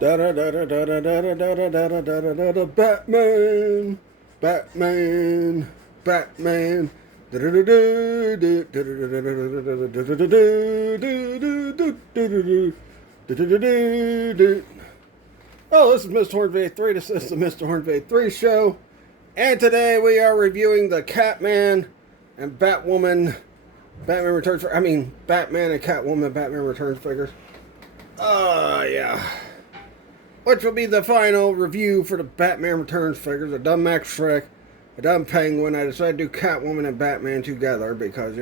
Da da da da da da da da da da da da da da da Batman, Batman, Batman. Oh, this is Mr. Hornvade 3. This is the Mr. Hornvade 3 show. And today we are reviewing the Catman and Batwoman Batman Returns. Batman and Catwoman Batman Returns figures. Yeah. Which will be the final review for the Batman Returns figures. I done Max Shrek, I done Penguin. I decided to do Catwoman and Batman together because,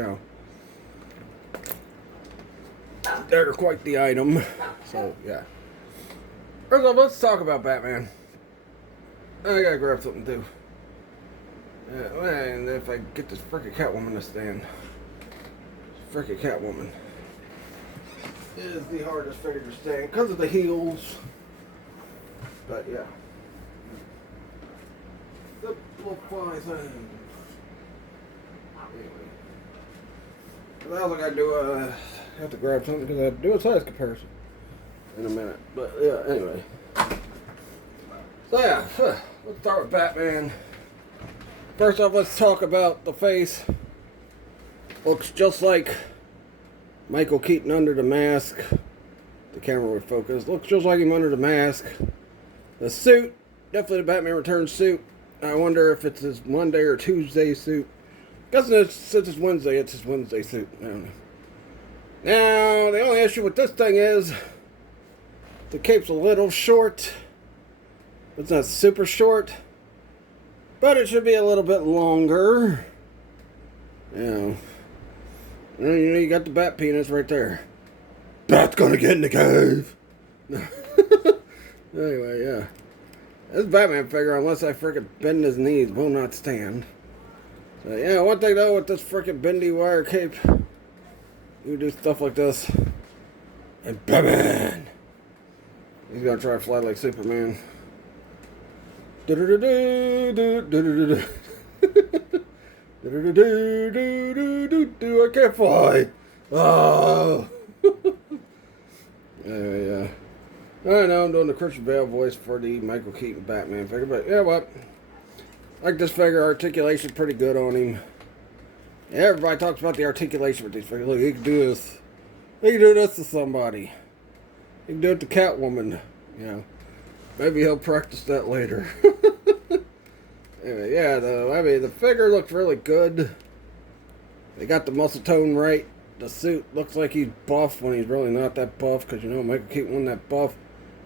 they're quite the item. So, yeah. First off, let's talk about Batman. I gotta grab something too. And if I get this frickin' Catwoman to stand. Frickin' Catwoman is the hardest figure to stand because of the heels. But yeah. Simplify things. Anyway. Well, I gotta do have to grab something because I have to do a size comparison in a minute. But yeah, anyway. So yeah, let's start with Batman. First off, let's talk about the face. Looks just like Michael Keaton under the mask. The camera would focus. Looks just like him under the mask. The suit, definitely the Batman Returns suit. I wonder if it's his Monday or Tuesday suit. Guessing since it's Wednesday, it's his Wednesday suit. I don't know. Now, the only issue with this thing is the cape's a little short. It's not super short, but it should be a little bit longer. You got the bat penis right there. Bat's gonna get in the cave. Anyway, yeah. This Batman figure, unless I frickin' bend his knees, will not stand. So, yeah, one thing though, with this frickin' bendy wire cape, you do stuff like this. And Batman! He's gonna try to fly like Superman. I can't fly. Oh. Yeah. I know I'm doing the Christian Bale voice for the Michael Keaton Batman figure, but yeah, what? Like this figure, articulation's pretty good on him. Yeah, everybody talks about the articulation with these figures. Look, he can do this. He can do this to somebody. He can do it to Catwoman. Maybe he'll practice that later. Anyway, yeah, the figure looks really good. They got the muscle tone right. The suit looks like he's buff when he's really not that buff, because Michael Keaton wasn't that buff.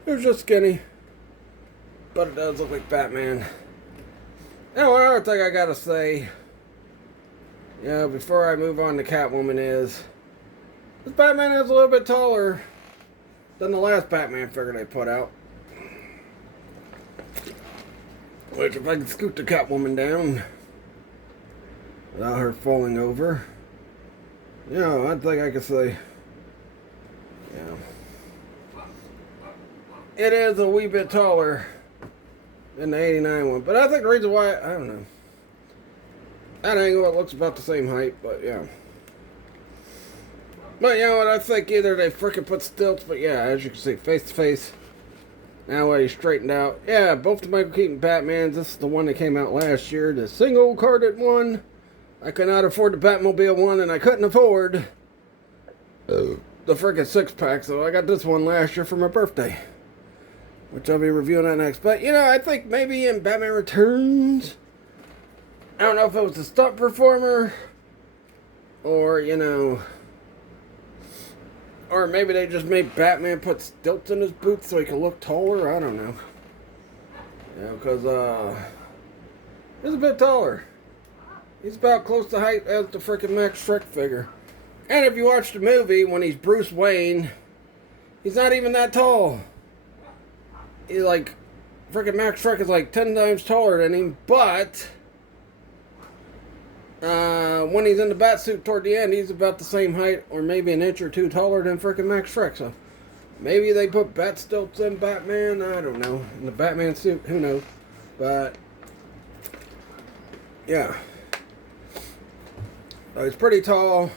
He was just skinny. But it does look like Batman. Now, one other thing I gotta say, before I move on to Catwoman is, this Batman is a little bit taller than the last Batman figure they put out. Which, if I can scoot the Catwoman down without her falling over, I think I could say, it is a wee bit taller than the 89 one. But I think the reason why, I don't know. At angle, it looks about the same height, but yeah. But you know what, I think either they frickin' put stilts, but yeah, as you can see, face to face. Now he's straightened out. Yeah, both the Michael Keaton Batmans. This is the one that came out last year. The single carded one. I could not afford the Batmobile one, and I couldn't afford the frickin' 6-pack, so I got this one last year for my birthday. Which I'll be reviewing that next. But, I think maybe in Batman Returns, I don't know if it was a stunt performer, or, or maybe they just made Batman put stilts in his boots so he could look taller. I don't know. Because, he's a bit taller. He's about close to height as the frickin' Max Shrek figure. And if you watch the movie, when he's Bruce Wayne, he's not even that tall. He's like, frickin' Max Shrek is like 10 times taller than him, but when he's in the bat suit toward the end, he's about the same height, or maybe an inch or two taller than frickin' Max Shrek. So maybe they put bat stilts in Batman. I don't know. In the Batman suit, who knows? But yeah, so he's pretty tall.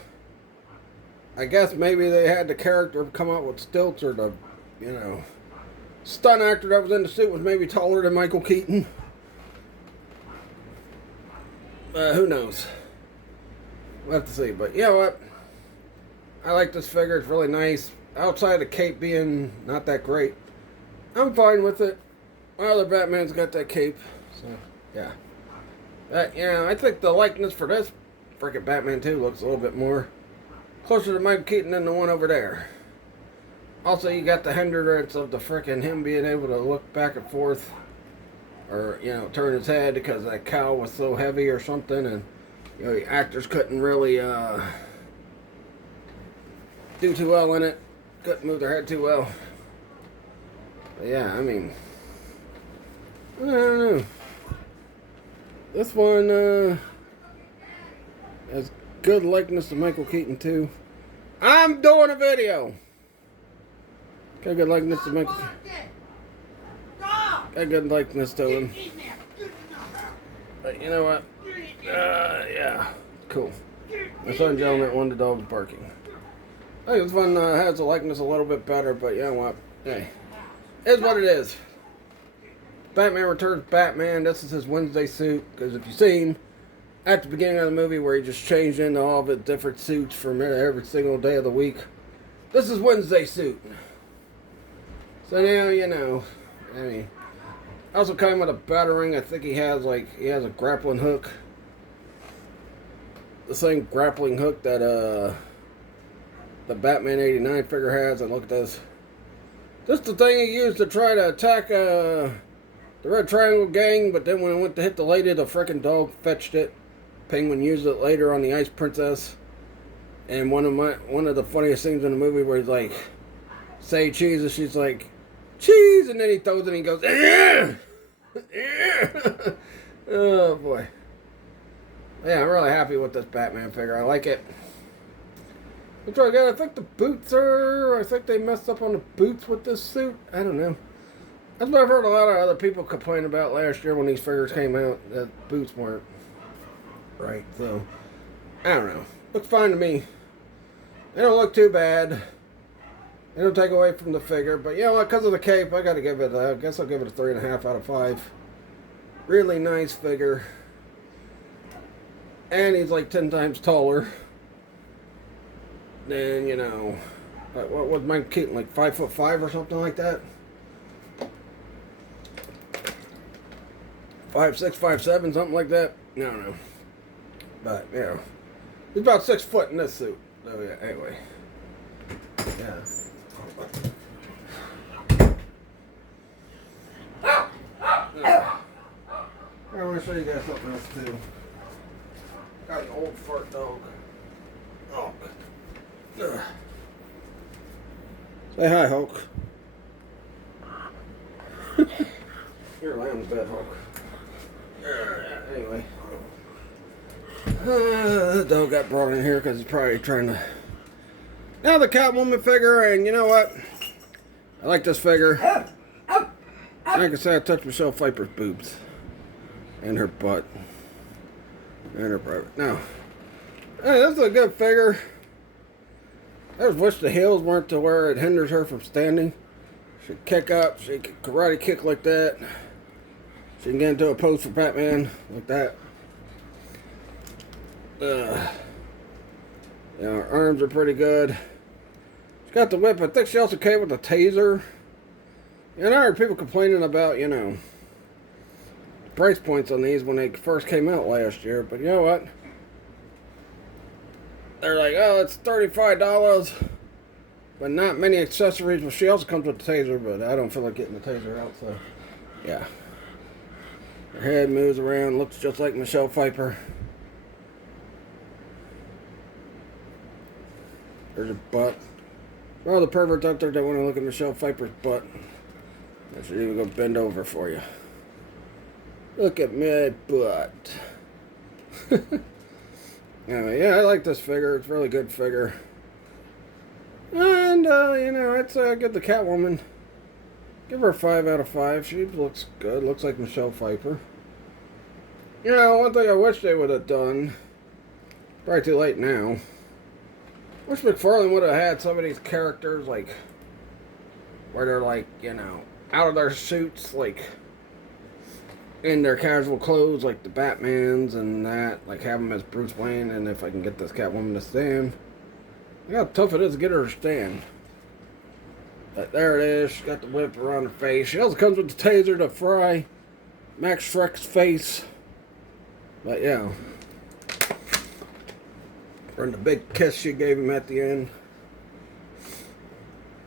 I guess maybe they had the character come out with stilts or the, stunt actor that was in the suit was maybe taller than Michael Keaton. Who knows? We'll have to see. But you know what? I like this figure. It's really nice. Outside the cape being not that great, I'm fine with it. My other Batman's got that cape. So, yeah. Yeah, I think the likeness for this freaking Batman 2 looks a little bit more closer to Michael Keaton than the one over there. Also, you got the hindrance of the frickin' him being able to look back and forth, or, you know, turn his head because that cowl was so heavy or something, and, you know, the actors couldn't really, do too well in it. Couldn't move their head too well. But yeah, I mean, I don't know. This one, has good likeness to Michael Keaton too. I'm doing a video. Got good likeness to Michael. Got good likeness to him. But you know what? Yeah, cool. My son gentleman when the dog was barking. I think this one has the likeness a little bit better, but you know what? Hey, it's what it is. Batman Returns Batman. This is his Wednesday suit, because if you've seen at the beginning of the movie where he just changed into all of his different suits from every single day of the week, this is Wednesday suit. So now you know. I mean, also came with a battering. I think he has a grappling hook. The same grappling hook that the Batman '89 figure has. And look at this. This is the thing he used to try to attack the Red Triangle gang, but then when it went to hit the lady, the frickin' dog fetched it. Penguin used it later on the Ice Princess. And one of the funniest scenes in the movie where he's like, say cheese, and she's like, cheese, and then he throws it and he goes, yeah! Yeah! Oh boy. Yeah, I'm really happy with this Batman figure. I like it. It's really good. I think the boots I think they messed up on the boots with this suit. I don't know. That's what I've heard a lot of other people complain about last year when these figures came out, that boots weren't right. So, I don't know. Looks fine to me. They don't look too bad. They don't take away from the figure. But you know what? Because of the cape, I got to give it, I guess I'll give it a 3.5 out of 5. Really nice figure. And he's like 10 times taller than, you know, what was Mike Keaton, like 5'5" or something like that? 5'6", 5'7", something like that. I don't know. But, you know, he's about 6 foot in this suit. So, yeah, anyway. Yeah. I want to show you guys something else, too. Got an old fart dog. Oh. Ugh. Say hi, Hulk. You're laying on the bed, Hulk. Anyway. The dog got brought in here because he's probably trying to... Now the Catwoman figure, and you know what? I like this figure. Like I said, I touched Michelle Pfeiffer's boobs. And her butt. And her private. Now, hey, this is a good figure. I just wish the heels weren't to where it hinders her from standing. She can kick up. She can karate kick like that. She can get into a pose for Batman like that. Yeah, her arms are pretty good. She's got the whip. I think she also came with a taser. And I heard people complaining about, you know, price points on these when they first came out last year. But you know what? They're like, oh, it's $35, but not many accessories. Well, she also comes with the taser, but I don't feel like getting the taser out, so yeah. Her head moves around, looks just like Michelle Pfeiffer. There's her butt. For all the perverts out there that want to look at Michelle Pfeiffer's butt, I should even go bend over for you. Look at my butt. Anyway, yeah, I like this figure. It's a really good figure. And, you know, I'd say I'd give the Catwoman, give her a 5 out of 5. She looks good. Looks like Michelle Pfeiffer. You know, one thing I wish they would have done, probably too late now, wish McFarlane would have had some of these characters, like, where they're like, you know, out of their suits, like in their casual clothes, like the Batmans and that, like have them as Bruce Wayne, and if I can get this Catwoman to stand. Look how tough it is to get her to stand. But there it is, she got the whip around her face. She also comes with the taser to fry Max Shrek's face. But yeah. And the big kiss she gave him at the end.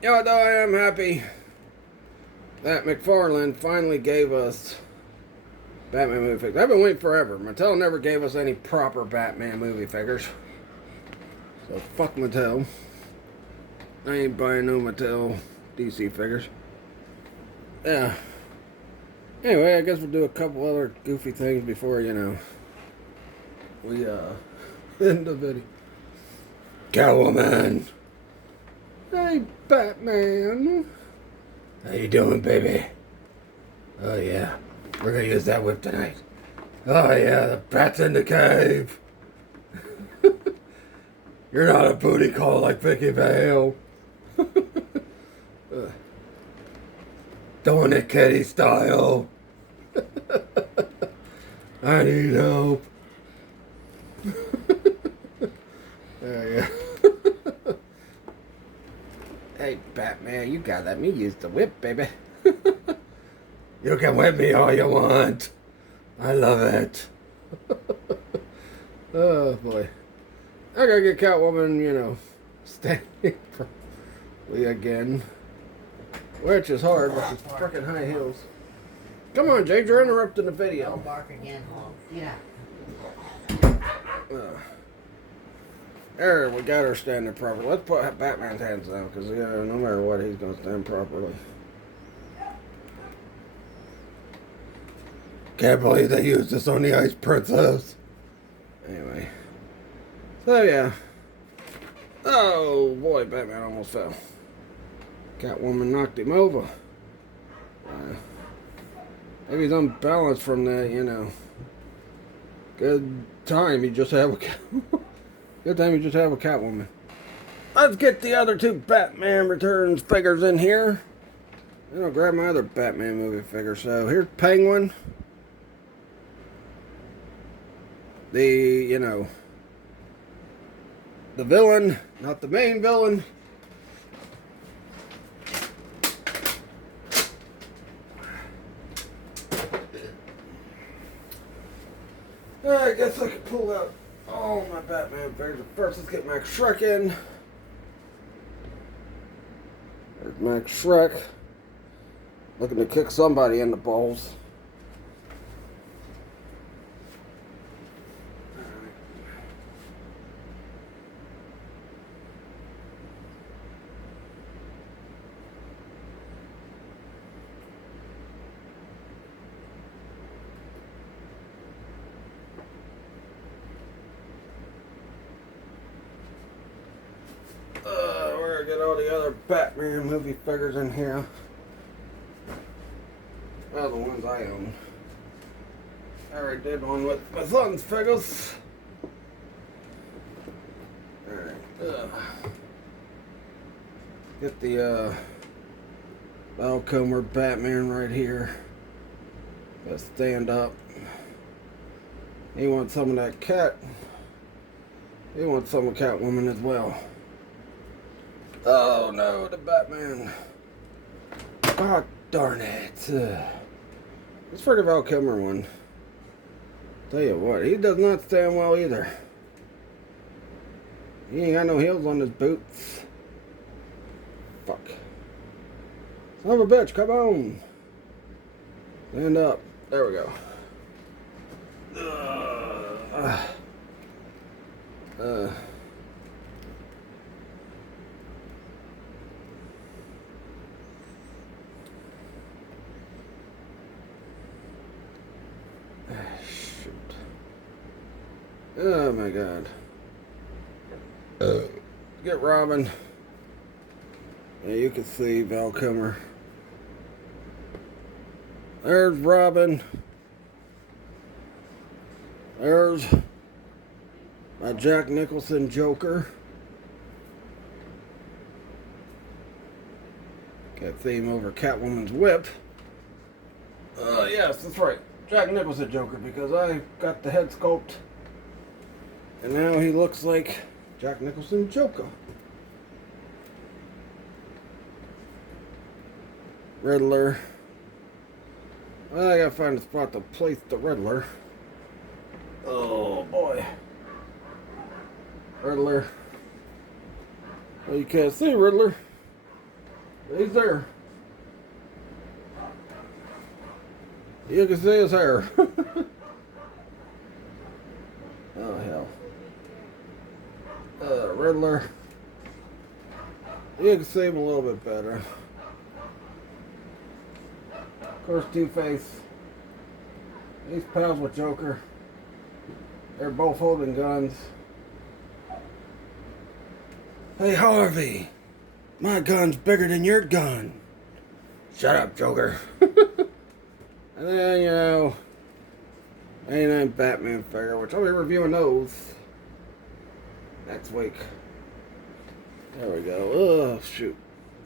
Though I am happy that McFarlane finally gave us Batman movie figures. I've been waiting forever. Mattel never gave us any proper Batman movie figures. So fuck Mattel. I ain't buying no Mattel DC figures. Yeah. Anyway, I guess we'll do a couple other goofy things before, we end the video. Catwoman! Hey, Batman! How you doing, baby? Oh, yeah. We're gonna use that whip tonight. Oh, yeah, the bat's in the cave! You're not a booty call like Vicky Vale. Doing it kitty style. I need help. Yeah. Hey, Batman, you gotta let me use the whip, baby. You can whip me all you want. I love it. Oh, boy. I gotta get Catwoman, standing properly again. Which is hard with these freaking high heels. Come on, Jade, you're interrupting the video. Don't bark again, Hulk. Yeah. There, we got her standing properly. Let's put Batman's hands down, because no matter what, he's going to stand properly. Can't believe they used this on the Ice Princess. Anyway. So, yeah. Oh, boy, Batman almost fell. Catwoman knocked him over. Maybe he's unbalanced from that, Good time you just have a Catwoman. Let's get the other two Batman Returns figures in here. Then I'll grab my other Batman movie figure. So here's Penguin. The villain, not the main villain. I guess I could pull out all my Batman figures. First, let's get Max Shrek in. There's Max Shrek. Looking to kick somebody in the balls. We're gonna get all the other Batman movie figures in here. Well, the ones I own. I already did one with my son's figures. Alright. Get the Val Kilmer Batman right here. Gotta stand up. He wants some of that cat. He wants some of Catwoman as well. Oh no, the Batman. God darn it. Let's for the Val Kilmer one. Tell you what, he does not stand well either. He ain't got no heels on his boots. Fuck. Son of a bitch, come on. Stand up. There we go. Shoot. Oh my god. Get Robin. Yeah, you can see Val Kilmer. There's Robin. There's my Jack Nicholson Joker. That theme over Catwoman's whip. Yes, that's right. Jack Nicholson Joker, because I got the head sculpt. And now he looks like Jack Nicholson Joker. Riddler. Well, I gotta find a spot to place the Riddler. Oh boy. Riddler. Well, you can't see Riddler. He's there. You can see his hair. Oh hell. Riddler. You can see him a little bit better. Of course, Two-Face. He's pals with Joker. They're both holding guns. Hey Harvey, my gun's bigger than your gun. Shut up, Joker. And then, you know, 89 Batman figure, which I'll be reviewing those next week. There we go. Oh, shoot.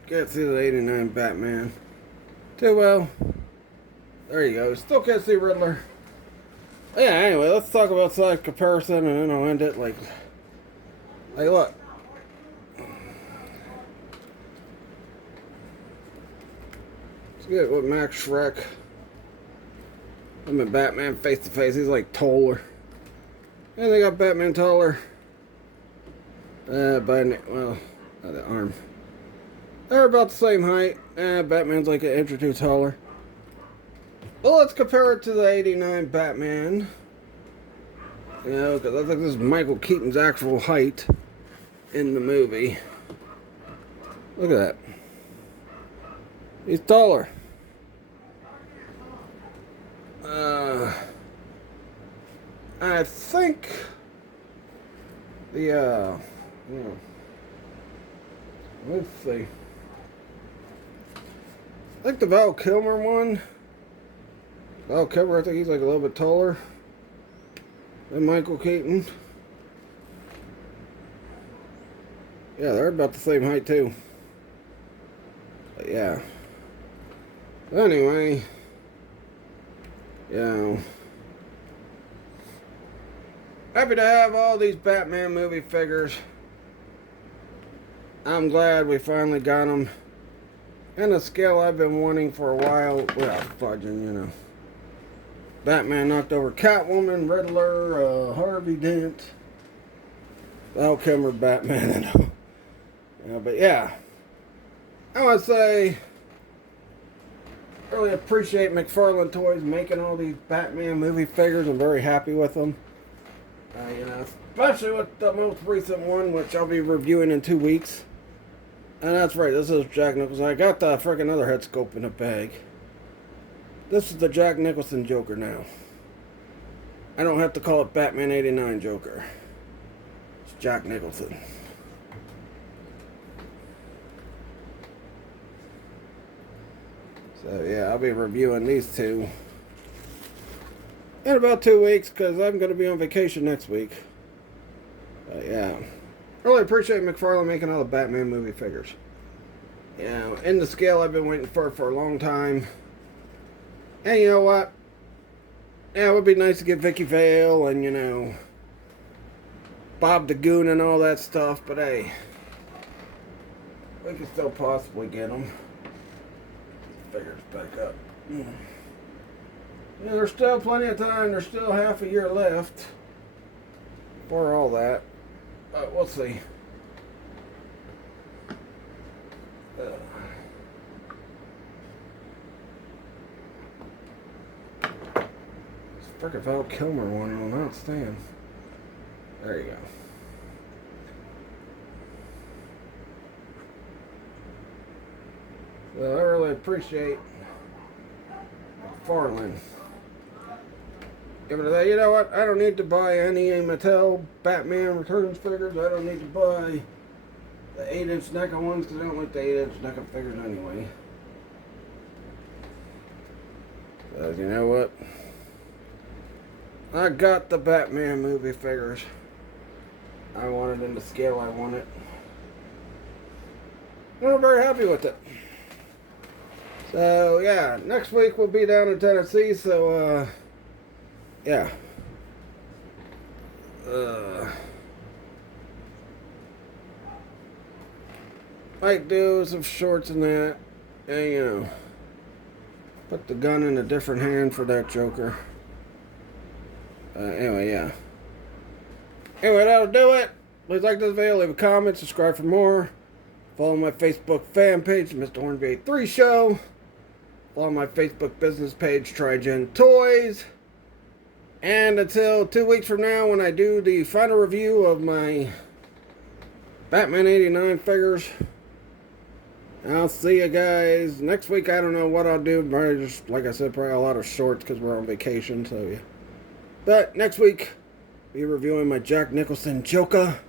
Can't see the 89 Batman too well. There you go. Still can't see Riddler. Yeah, anyway, let's talk about size comparison, and then I'll end it like look. Let's get with Max Schreck. I'm in Batman face to face. He's like taller. And they got Batman taller. Well, the arm. They're about the same height. Batman's like an inch or two taller. Well, let's compare it to the 89 Batman. You know, because I think this is Michael Keaton's actual height in the movie. Look at that. He's taller. I think the let's see. I think the Val Kilmer one. Val Kilmer, I think he's like a little bit taller than Michael Keaton. Yeah, they're about the same height too. But yeah. Anyway, you know, happy to have all these Batman movie figures. I'm glad we finally got them. And a scale I've been wanting for a while without fudging, you know. Batman knocked over Catwoman, Riddler, Harvey Dent, Val Kilmer, Batman, and all. Yeah, but yeah, I want to say, really appreciate McFarlane Toys making all these Batman movie figures. I'm very happy with them. You know, especially with the most recent one, which I'll be reviewing in 2 weeks. And that's right, this is Jack Nicholson. I got the freaking other head sculpt in a bag. This is the Jack Nicholson Joker now. I don't have to call it Batman 89 Joker. It's Jack Nicholson. So yeah, I'll be reviewing these two in about 2 weeks because I'm going to be on vacation next week. But yeah, really appreciate McFarlane making all the Batman movie figures. You know, in the scale I've been waiting for a long time. And you know what? Yeah, it would be nice to get Vicky Vale and, you know, Bob the Goon and all that stuff, but hey, we can still possibly get them. Figures back up. Yeah, there's still plenty of time. There's still half a year left for all that. We'll see. This frickin' Val Kilmer one will not stand. There you go. Well, I really appreciate McFarlane. Give it a that. You know what? I don't need to buy any Mattel Batman Returns figures. I don't need to buy the 8-inch NECA ones because I don't like the 8-inch NECA figures anyway. So, you know what? I got the Batman movie figures. I wanted in the scale I wanted. And I'm very happy with it. So, yeah, next week we'll be down in Tennessee, so, yeah. Might do some shorts and that, and, you know, put the gun in a different hand for that Joker. Anyway, yeah. Anyway, that'll do it. Please like this video, leave a comment, subscribe for more. Follow my Facebook fan page, Mr. Hornby 3 Show. Follow my Facebook business page, Trigen Toys. And until 2 weeks from now, when I do the final review of my Batman 89 figures, I'll see you guys next week. I don't know what I'll do. Probably just, like I said, probably a lot of shorts because we're on vacation. So, yeah. But next week, be reviewing my Jack Nicholson Joker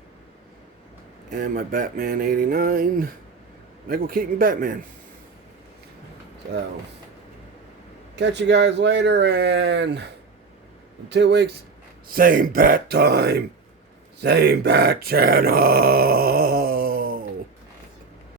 and my Batman 89 Michael Keaton Batman. So, catch you guys later, and in 2 weeks, same bat time, same bat channel.